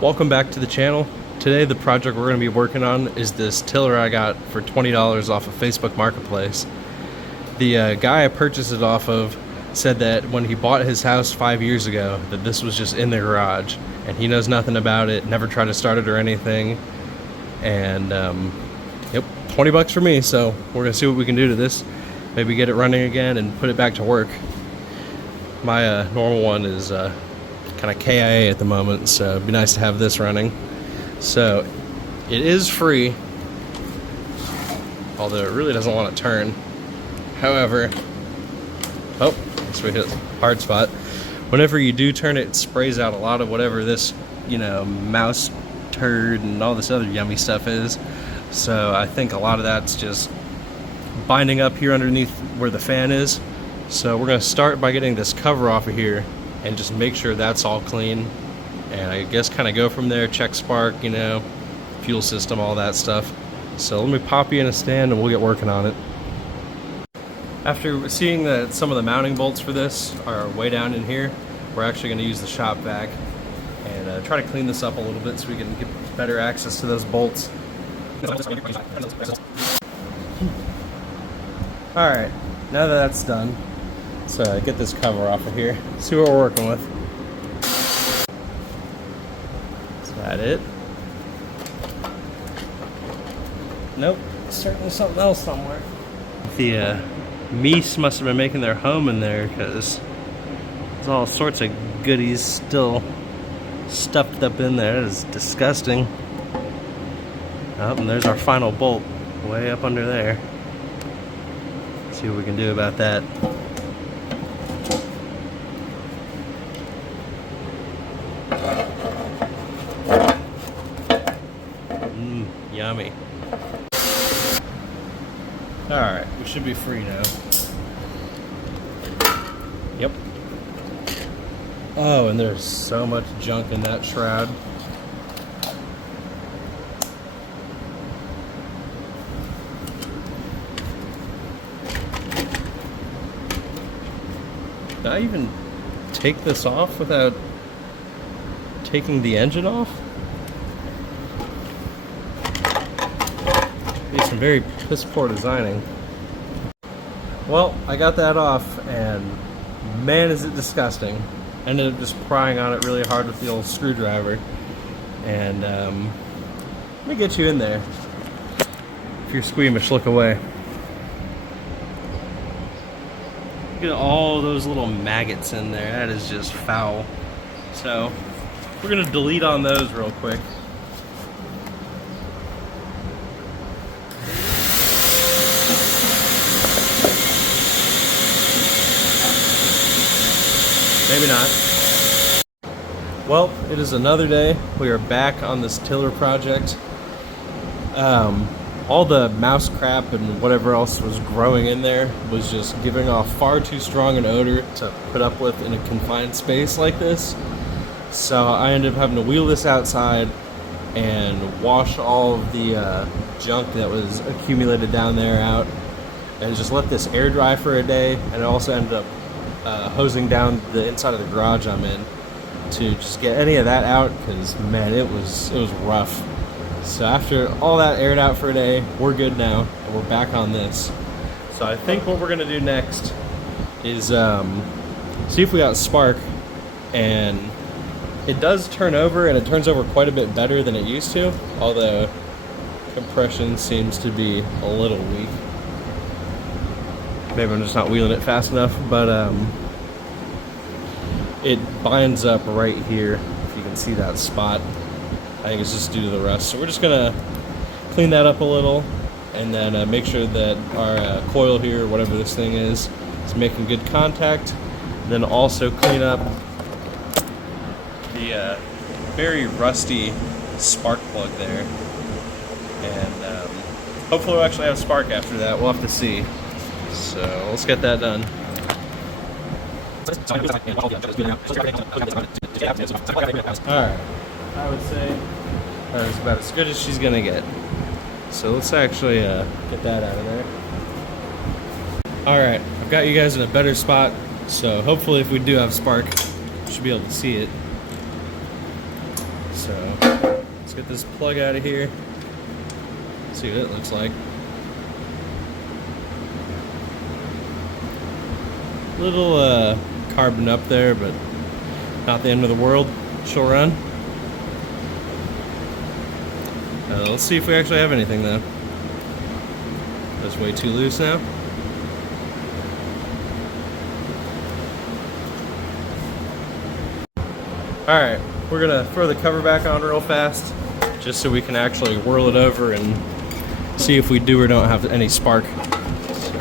Welcome back to the channel. Today the project we're going to be working on is this tiller I got for $20 off of Facebook Marketplace. The guy I purchased it off of said that when he bought his house 5 years ago that this was just in the garage and he knows nothing about it, never tried to start it or anything. And yep, 20 bucks for me, so we're going to see what we can do to this. Maybe get it running again and put it back to work. My normal one is kind of KIA at the moment, so it'd be nice to have this running. So it is free, although it really doesn't want to turn. However, oh, so we hit a hard spot. Whenever you do turn it, it sprays out a lot of whatever this, mouse turd and all this other yummy stuff is. So I think a lot of that's just binding up here underneath where the fan is. So we're going to start by getting this cover off of here and just make sure that's all clean, and I guess kind of go from there. Check spark, fuel system, all that stuff. So let me pop you in a stand and we'll get working on it. After seeing that some of the mounting bolts for this are way down in here, we're actually going to use the shop vac and try to clean this up a little bit so we can get better access to those bolts. Alright, now that that's done, let's get this cover off of here, see what we're working with. Is that it? Nope, certainly something else somewhere. The meese must have been making their home in there because there's all sorts of goodies still stuffed up in there. It is disgusting. Oh, and there's our final bolt way up under there. Let's see what we can do about that. Yummy. Alright, we should be free now. Yep. Oh, and there's so much junk in that shroud. Did I even take this off without taking the engine off? Some very piss poor designing. Well, I got that off and man is it disgusting. Ended up just prying on it really hard with the old screwdriver, and let me get you in there. If you're squeamish, look away. Look at all those little maggots in there. That is just foul. So we're gonna delete on those real quick. Maybe not. Well, it is another day. We are back on this tiller project. All the mouse crap and whatever else was growing in there was just giving off far too strong an odor to put up with in a confined space like this. So I ended up having to wheel this outside and wash all of the junk that was accumulated down there out, and just let this air dry for a day. And it also ended up hosing down the inside of the garage I'm in to just get any of that out, because man, it was rough. So after all that aired out for a day, we're good now and we're back on this. So I think what we're gonna do next is see if we got spark, and it does turn over, and it turns over quite a bit better than it used to, although compression seems to be a little weak. Maybe I'm just not wheeling it fast enough, but it binds up right here, if you can see that spot. I think it's just due to the rust. So we're just gonna clean that up a little, and then make sure that our coil here, whatever this thing is making good contact. Then also clean up the very rusty spark plug there. And hopefully we'll actually have spark after that. We'll have to see. So let's get that done. Alright, I would say that is about as good as she's gonna get. So let's actually get that out of there. Alright, I've got you guys in a better spot, so hopefully if we do have spark, you should be able to see it. So let's get this plug out of here. See what it looks like. Little carbon up there, but not the end of the world. She'll run. Let's see if we actually have anything though. That's way too loose now. Alright, we're gonna throw the cover back on real fast, just so we can actually whirl it over and see if we do or don't have any spark. So,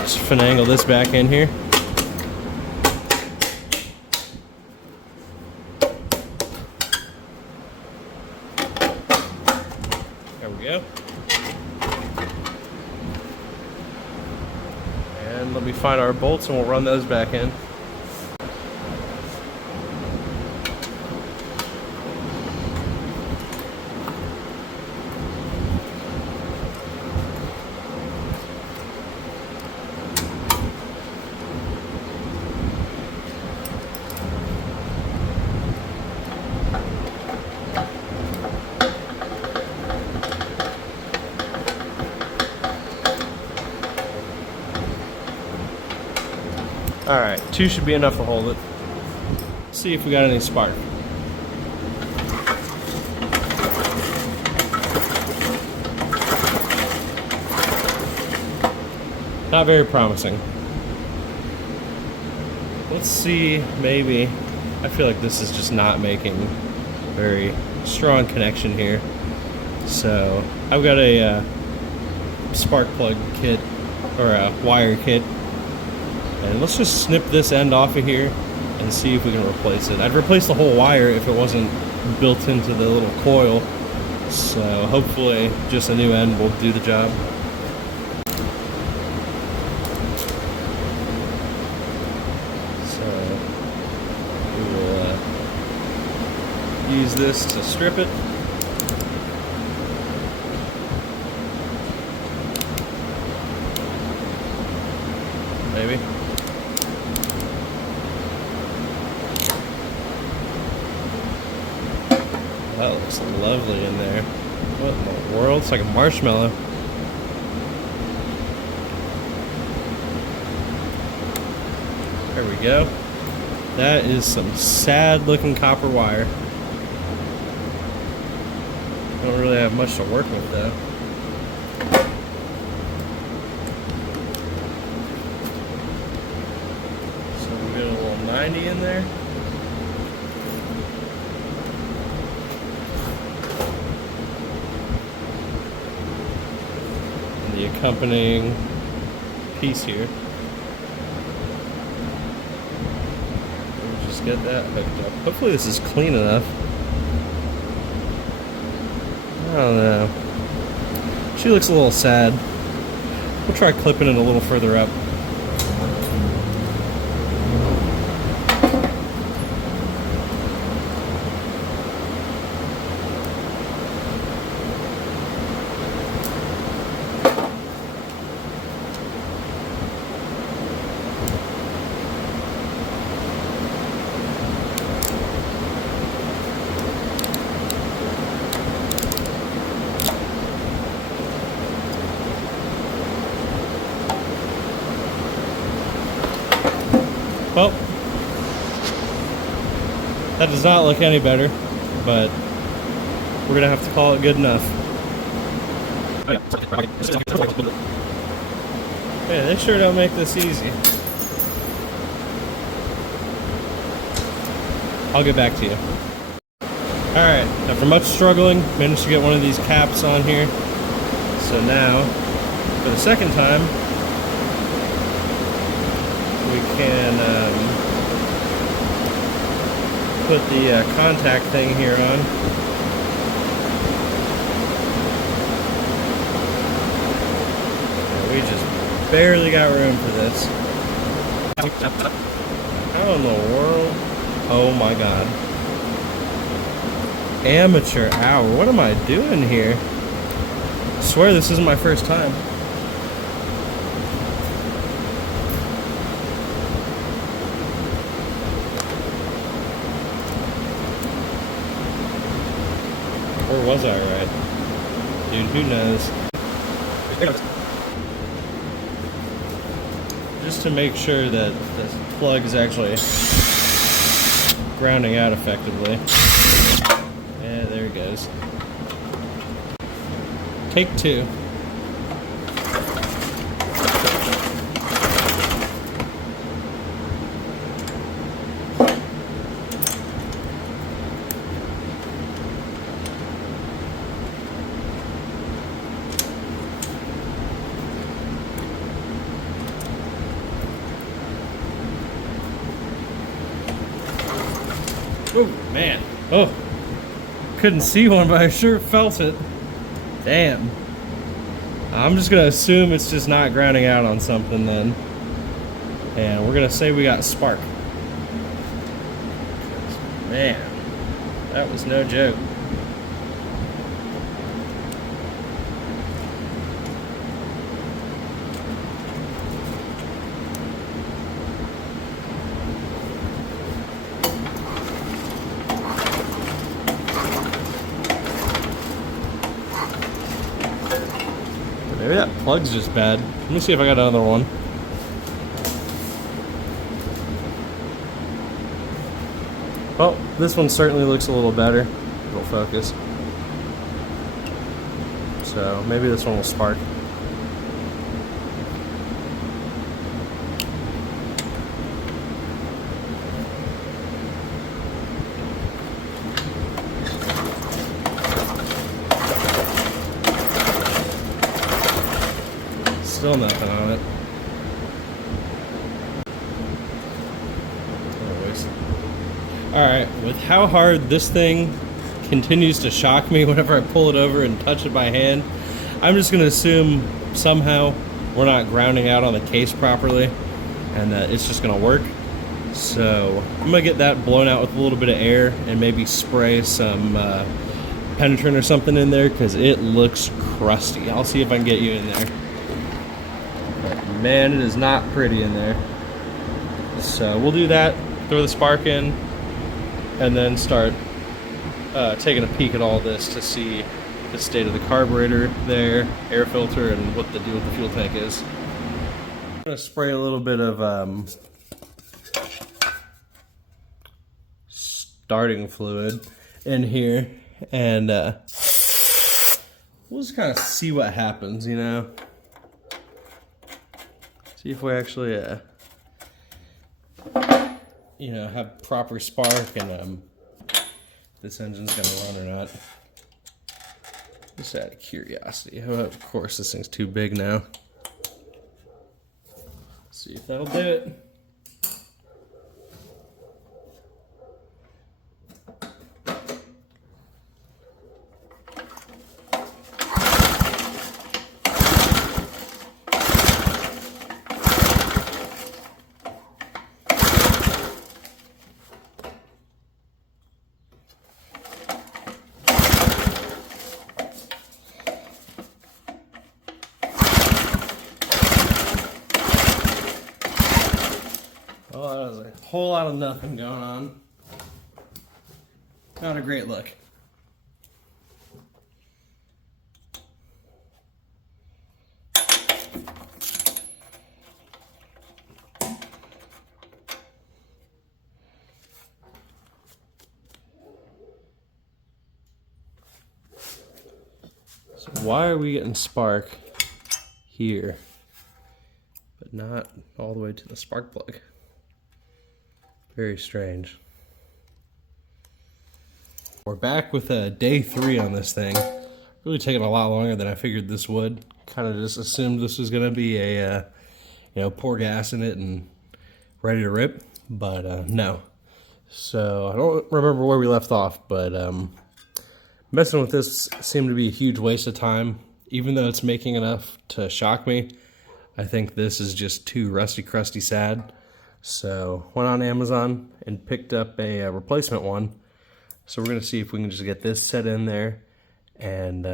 just finagle this back in here. There we go. And let me find our bolts and we'll run those back in. Alright, 2 should be enough to hold it. Let's see if we got any spark. Not very promising. Let's see, maybe. I feel like this is just not making very strong connection here. So, I've got a spark plug kit, or a wire kit. And let's just snip this end off of here and see if we can replace it. I'd replace the whole wire if it wasn't built into the little coil. So hopefully just a new end will do the job. So we will use this to strip it. Maybe. That looks lovely in there. What in the world? It's like a marshmallow. There we go. That is some sad looking copper wire. Don't really have much to work with though. So we get a little 90 in there. The accompanying piece here. We'll just get that hooked up. Hopefully this is clean enough. I don't know. She looks a little sad. We'll try clipping it a little further up. Well, that does not look any better, but we're gonna have to call it good enough. Yeah, they sure don't make this easy. I'll get back to you. Alright, after much struggling, managed to get one of these caps on here. So now, for the second time, we can put the contact thing here on. We just barely got room for this. How in the world? Oh my god. Amateur hour. What am I doing here? I swear this isn't my first time. Or was I right? Dude, who knows? Just to make sure that the plug is actually grounding out effectively. Yeah, there it goes. Take two. Oh, man. Oh. Couldn't see one, but I sure felt it. Damn. I'm just gonna assume it's just not grounding out on something then. And we're gonna say we got spark. Man, that was no joke. Maybe that plug's just bad. Let me see if I got another one. Well, this one certainly looks a little better. It'll focus. So maybe this one will spark. Still nothing on it. Alright, with how hard this thing continues to shock me whenever I pull it over and touch it by hand, I'm just going to assume somehow we're not grounding out on the case properly and that it's just going to work. So I'm going to get that blown out with a little bit of air and maybe spray some penetrant or something in there because it looks crusty. I'll see if I can get you in there. Man, it is not pretty in there. So we'll do that, throw the spark in, and then start taking a peek at all this to see the state of the carburetor there, air filter, and what the deal with the fuel tank is. I'm gonna spray a little bit of starting fluid in here, and we'll just kind of see what happens, you know? See if we actually, you know, have proper spark and this engine's gonna run or not. Just out of curiosity. Of course, this thing's too big now. See if that'll do it. Well, that was a whole lot of nothing going on. Not a great look. So why are we getting spark here, but not all the way to the spark plug? Very strange. We're back with day 3 on this thing. Really taking a lot longer than I figured this would. Kind of just assumed this was going to be a, you know, pour gas in it and ready to rip, but no. So I don't remember where we left off, but messing with this seemed to be a huge waste of time. Even though it's making enough to shock me, I think this is just too rusty, crusty sad. So went on Amazon and picked up a replacement one. So we're going to see if we can just get this set in there and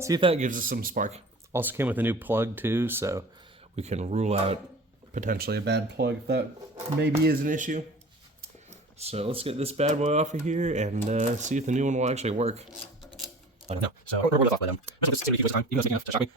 see if that gives us some spark. Also came with a new plug too, so we can rule out potentially a bad plug if that maybe is an issue. So let's get this bad boy off of here and see if the new one will actually work. No. So we're left off by them. Just seem to keep this time, even though it's enough to shock me.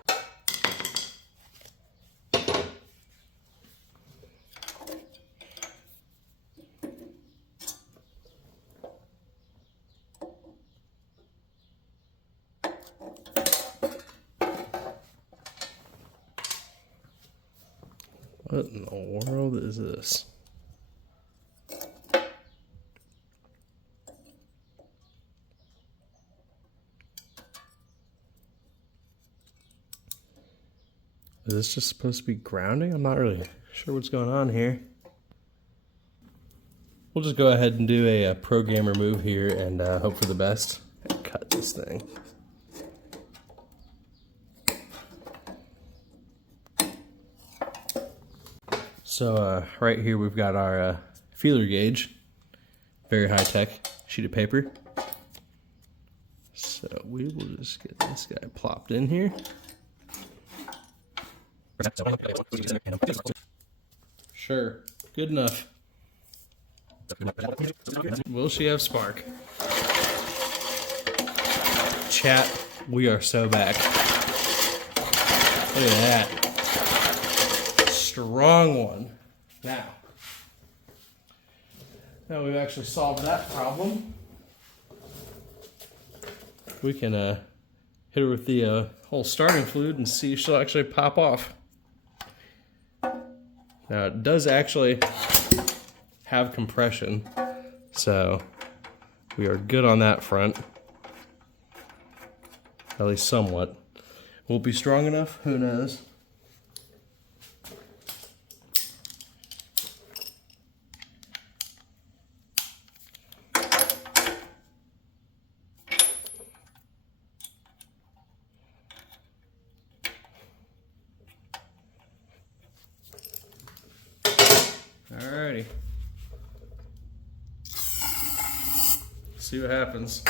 What in the world is this? Is this just supposed to be grounding? I'm not really sure what's going on here. We'll just go ahead and do a pro gamer move here and hope for the best and cut this thing. So right here we've got our feeler gauge, very high tech sheet of paper. So we will just get this guy plopped in here. Sure, good enough. Will she have spark? Chat, we are so back. Look at that. Strong one. Now we've actually solved that problem. We can hit her with the whole starting fluid and see if she'll actually pop off. Now it does actually have compression, so we are good on that front, at least somewhat. Will it be strong enough? Who knows? Alrighty. See what happens.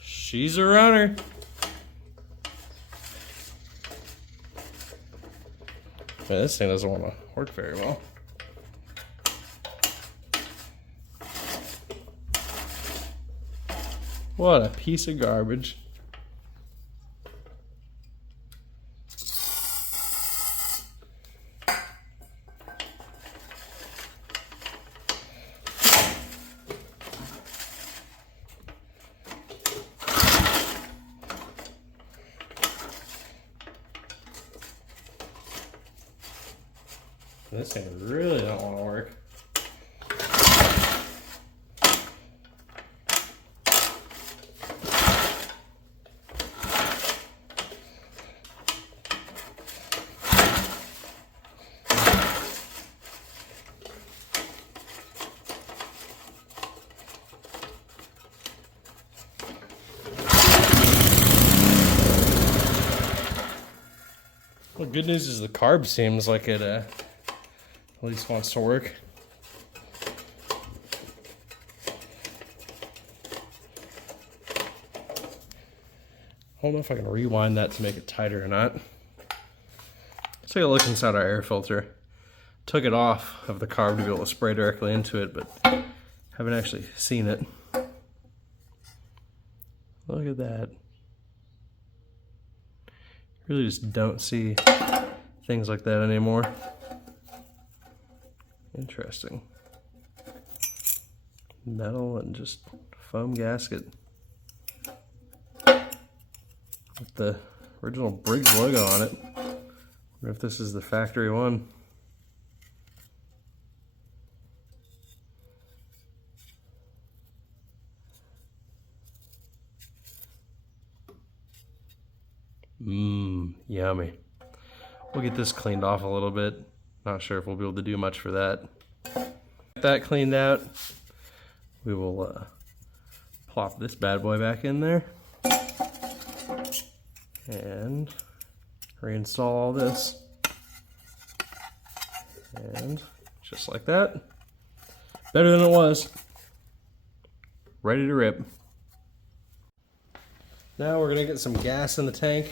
She's a runner. Man, this thing doesn't want to work very well. What a piece of garbage. This thing really don't want to work. Well, good news is the carb seems like it at least wants to work. I don't know if I can rewind that to make it tighter or not. Let's take a look inside our air filter. Took it off of the carb to be able to spray directly into it, but haven't actually seen it. Look at that. Really just don't see things like that anymore. Interesting. Metal and just foam gasket with the original Briggs logo on it. Wonder if this is the factory one. Yummy. We'll get this cleaned off a little bit. Not sure if we'll be able to do much for that. Get that cleaned out. We will plop this bad boy back in there and reinstall all this. And just like that, better than it was. Ready to rip. Now we're gonna get some gas in the tank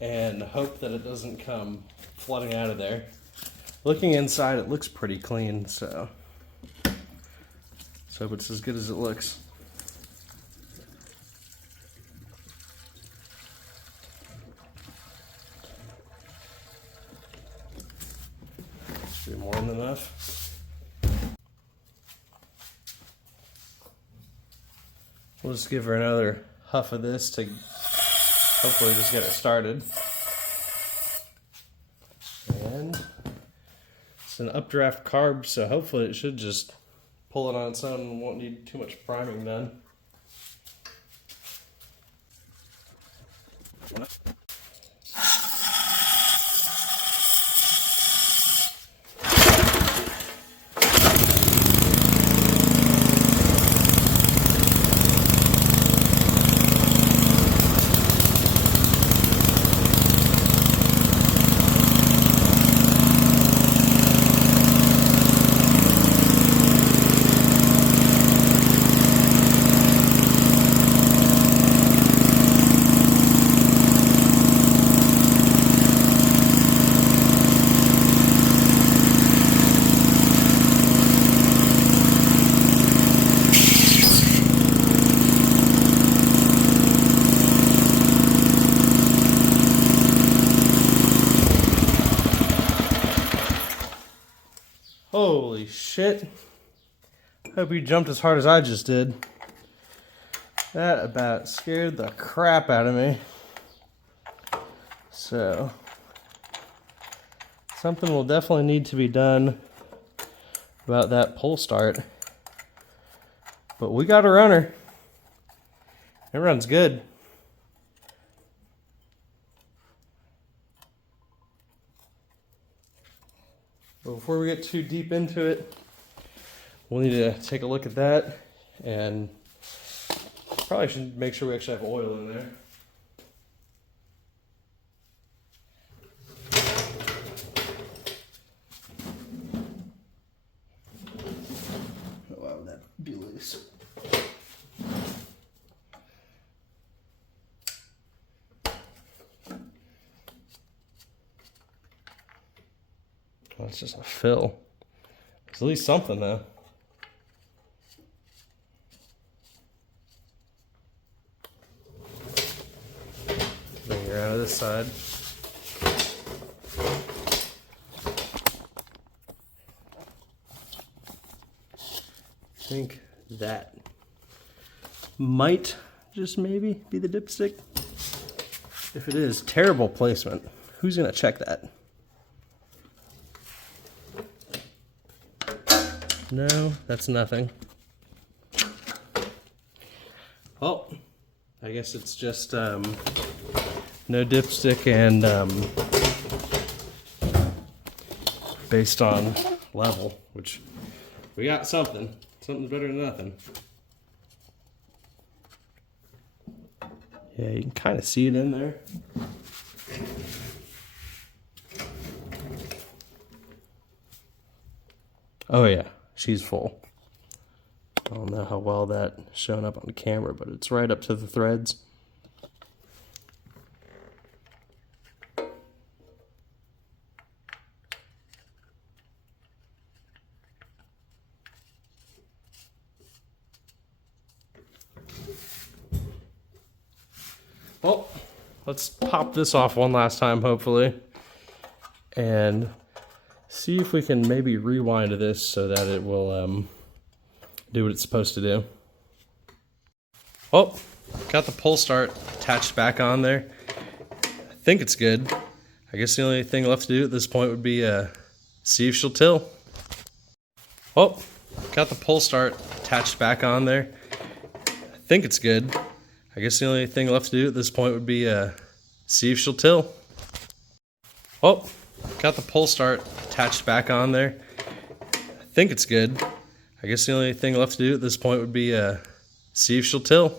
and hope that it doesn't come flooding out of there. Looking inside, it looks pretty clean, so let's hope it's as good as it looks. Should be more than enough. We'll just give her another huff of this to hopefully just get it started. And it's an updraft carb, so hopefully it should just pull it on its own and won't need too much priming done. Holy shit. Hope you jumped as hard as I just did. That about scared the crap out of me. So, something will definitely need to be done about that pull start. But we got a runner. It runs good. But before we get too deep into it, we'll need to take a look at that, and probably should make sure we actually have oil in there. Why would that be loose? Well, it's just a fill. It's at least something though. Bring her out of this side. I think that might just maybe be the dipstick. If it is, terrible placement. Who's gonna check that? No, that's nothing. Well, I guess it's just no dipstick and based on level, which we got something. Something's better than nothing. Yeah, you can kind of see it in there. Oh yeah. She's full. I don't know how well that's showing up on the camera, but it's right up to the threads. Well, let's pop this off one last time, hopefully, and see if we can maybe rewind this so that it will do what it's supposed to do. Oh, got the pull start attached back on there. I think it's good. I guess the only thing left to do at this point would be see if she'll till. Oh, got the pull start attached back on there. I think it's good. I guess the only thing left to do at this point would be see if she'll till. Oh, got the pull start attached back on there. I think it's good. I guess the only thing left to do at this point would be see if she'll till.